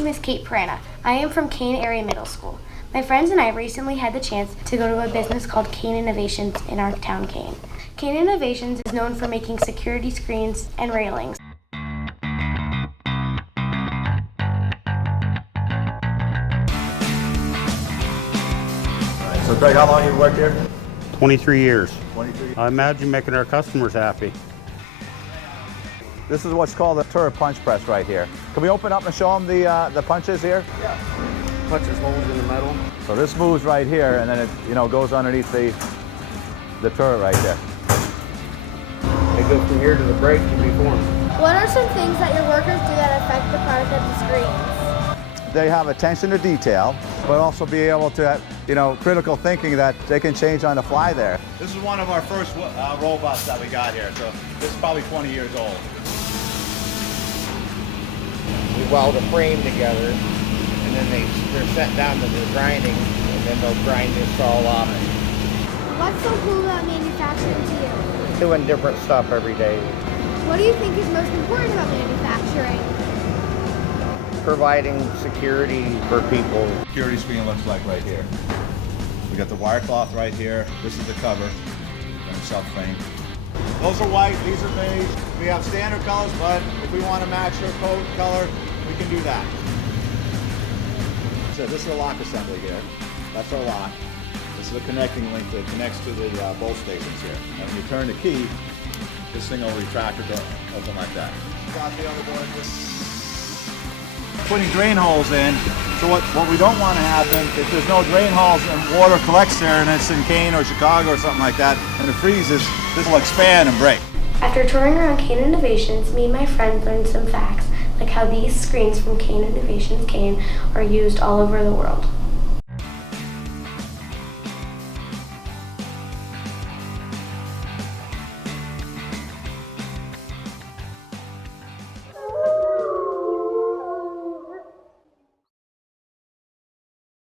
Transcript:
name is Kate Prana. I am from Kane Area Middle School. My friends and I recently had the chance to go to a business called Kane Innovations in our town, Kane. Kane Innovations is known for making security screens and railings. So Craig, how long have you worked here? 23 years. 23 years. I imagine making our customers happy. This is what's called a turret punch press right here. Can we open up and show them the punches here? Yeah. Punches holes in the metal. So this moves right here, and then it goes underneath the turret right there. They go from here to the brake to be formed. What are some things that your workers do that affect the product of the screens? They have attention to detail, but also be able to, critical thinking that they can change on the fly there. This is one of our first robots that we got here, so this is probably 20 years old. We weld a frame together, and then they're sent down to the grinding, and then they'll grind this all off. What's so cool about manufacturing to you? Doing different stuff every day. What do you think is most important about manufacturing? Providing security for people. Security screen looks like right here. We got the wire cloth right here. This is the cover and the subframe. Those are white, these are beige. We have standard colors, but if we want to match her coat color, we can do that. So this is a lock assembly here. That's our lock. This is a connecting link that connects to the bolt stations here. And when you turn the key, this thing will retract or open like that. Got the other door, just putting drain holes in. So what we don't want to happen, if there's no drain holes and water collects there and it's in Kane or Chicago or something like that, and it freezes, this will expand and break. After touring around Kane Innovations, me and my friend learned some facts, like how these screens from Kane Innovations Kane are used all over the world.